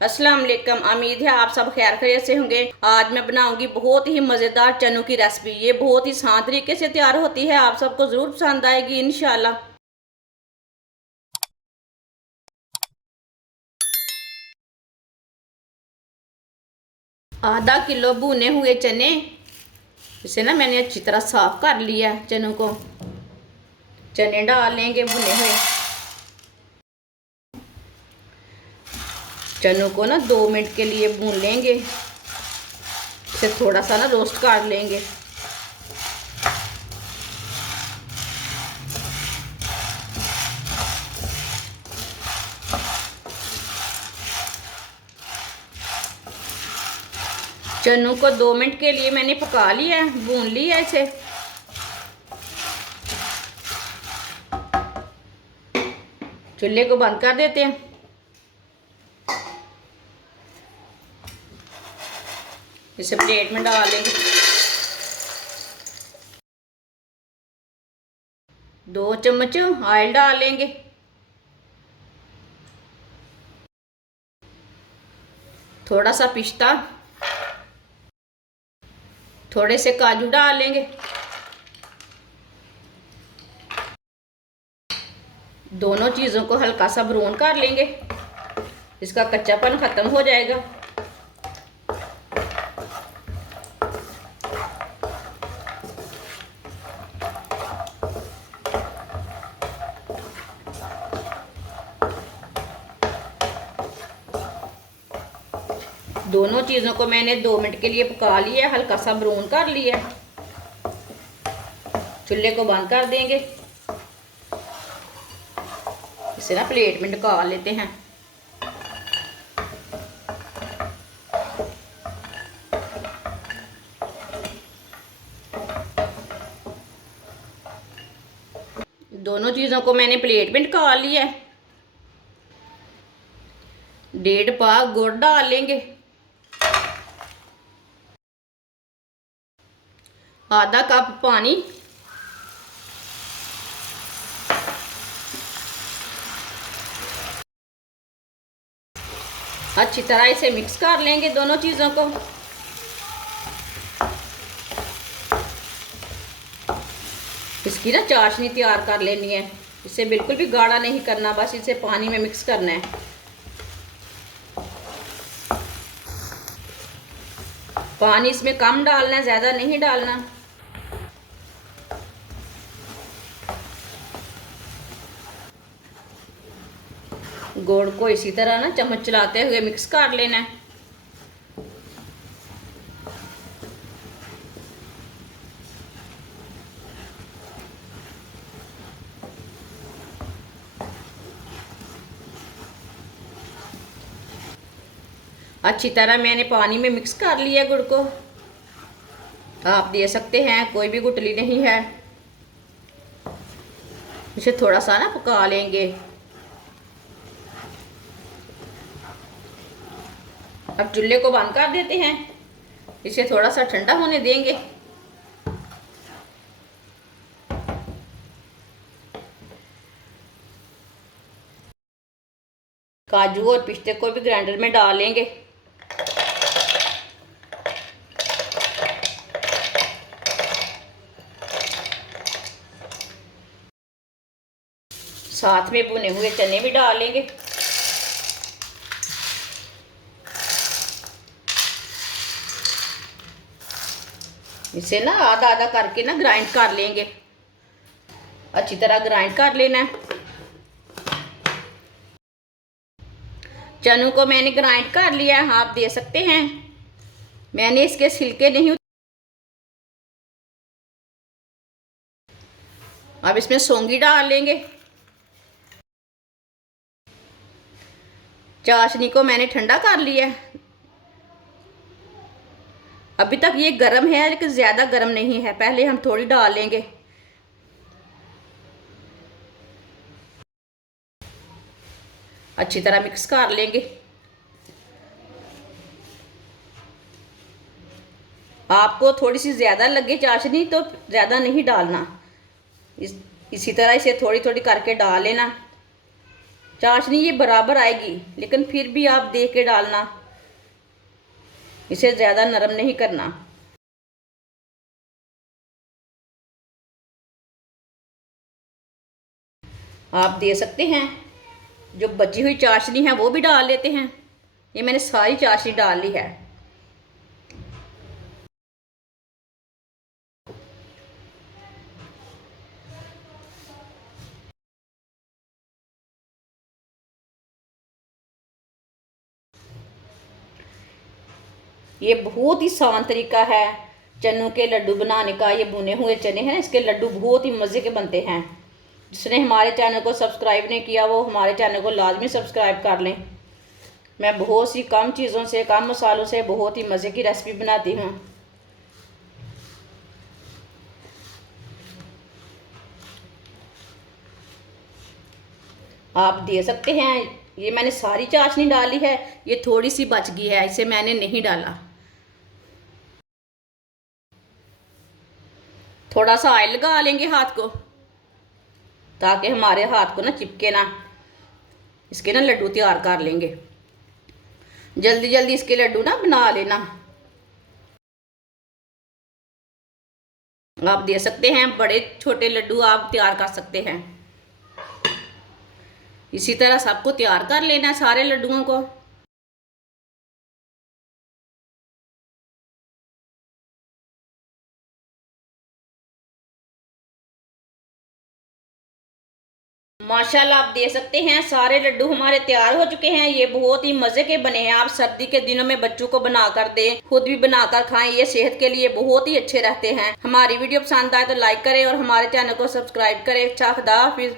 अस्सलाम वालेकुम। उम्मीद है आप सब खैर खैरियत से होंगे। आज मैं बनाऊंगी बहुत ही मज़ेदार चनों की रेसिपी। ये बहुत ही आसान तरीके से तैयार होती है, आप सबको ज़रूर पसंद आएगी इंशाल्लाह। आधा किलो भुने हुए चने, इसे ना मैंने अच्छी तरह साफ कर लिया चनों को। चने डाल लेंगे भुने हुए। चनों को ना 2 मिनट के लिए भून लेंगे। इसे थोड़ा सा ना रोस्ट कर लेंगे। चनों को 2 मिनट के लिए मैंने पका लिया है, भून लिया इसे। चूल्हे को बंद कर देते हैं। इसे प्लेट में डाल लेंगे। 2 चम्मच ऑयल डाल लेंगे। थोड़ा सा पिस्ता, थोड़े से काजू डाल लेंगे। दोनों चीज़ों को हल्का सा ब्राउन कर लेंगे, इसका कच्चापन ख़त्म हो जाएगा। दोनों चीज़ों को मैंने 2 मिनट के लिए पका लिया, हल्का सा ब्राउन कर लिया। चूल्हे को बंद कर देंगे। इसे ना प्लेट में निकाल लेते हैं। दोनों चीज़ों को मैंने प्लेट में निकाल लिया। 1.5 पाव गुड़ डाल लेंगे। आधा कप पानी, अच्छी तरह इसे मिक्स कर लेंगे दोनों चीज़ों को। इसकी ना चाशनी तैयार कर लेनी है। इसे बिल्कुल भी गाढ़ा नहीं करना, बस इसे पानी में मिक्स करना है। पानी इसमें कम डालना है, ज़्यादा नहीं डालना। गुड़ को इसी तरह ना चम्मच चलाते हुए मिक्स कर लेना है। अच्छी तरह मैंने पानी में मिक्स कर लिया गुड़ को। आप दे सकते हैं, कोई भी गुठली नहीं है। इसे थोड़ा सा ना पका लेंगे। अब चूल्हे को बंद कर देते हैं। इसे थोड़ा सा ठंडा होने देंगे। काजू और पिस्ते को भी ग्राइंडर में डाल लेंगे। साथ में भुने हुए चने भी डाल लेंगे। इसे ना आधा आधा करके ना ग्राइंड कर लेंगे। अच्छी तरह ग्राइंड कर लेना है। चनों को मैंने ग्राइंड कर लिया, आप दे सकते हैं। मैंने इसके छिलके नहीं। अब इसमें सौंगी डाल लेंगे। चाशनी को मैंने ठंडा कर लिया। अभी तक ये गर्म है, लेकिन ज़्यादा गर्म नहीं है। पहले हम थोड़ी डाल लेंगे। अच्छी तरह मिक्स कर लेंगे। आपको थोड़ी सी ज़्यादा लगे चाशनी तो ज़्यादा नहीं डालना। इसी तरह इसे थोड़ी थोड़ी करके डाल लेना। चाशनी ये बराबर आएगी, लेकिन फिर भी आप देख के डालना, इसे ज़्यादा नरम नहीं करना। आप दे सकते हैं, जो बची हुई चाशनी है वो भी डाल लेते हैं। ये मैंने सारी चाशनी डाल ली है। ये बहुत ही आसान तरीका है चनों के लड्डू बनाने का। ये भुने हुए चने हैं, इसके लड्डू बहुत ही मज़े के बनते हैं। जिसने हमारे चैनल को सब्सक्राइब नहीं किया वो हमारे चैनल को लाजमी सब्सक्राइब कर लें। मैं बहुत सी कम चीज़ों से, कम मसालों से बहुत ही मज़े की रेसिपी बनाती हूँ। आप दे सकते हैं। ये मैंने सारी चाशनी डाली है, ये थोड़ी सी बच गई है, इसे मैंने नहीं डाला। थोड़ा सा ऑयल लगा लेंगे हाथ को, ताकि हमारे हाथ को ना चिपके ना। इसके ना लड्डू तैयार कर लेंगे। जल्दी जल्दी इसके लड्डू ना बना लेना। आप दे सकते हैं, बड़े छोटे लड्डू आप तैयार कर सकते हैं। इसी तरह सबको तैयार कर लेना, सारे लड्डुओं को। माशाल्लाह आप दे सकते हैं, सारे लड्डू हमारे तैयार हो चुके हैं। ये बहुत ही मज़े के बने हैं। आप सर्दी के दिनों में बच्चों को बनाकर दें, खुद भी बनाकर खाएं। ये सेहत के लिए बहुत ही अच्छे रहते हैं। हमारी वीडियो पसंद आए तो लाइक करें और हमारे चैनल को सब्सक्राइब करें। अच्छा, खुदा हाफिज़।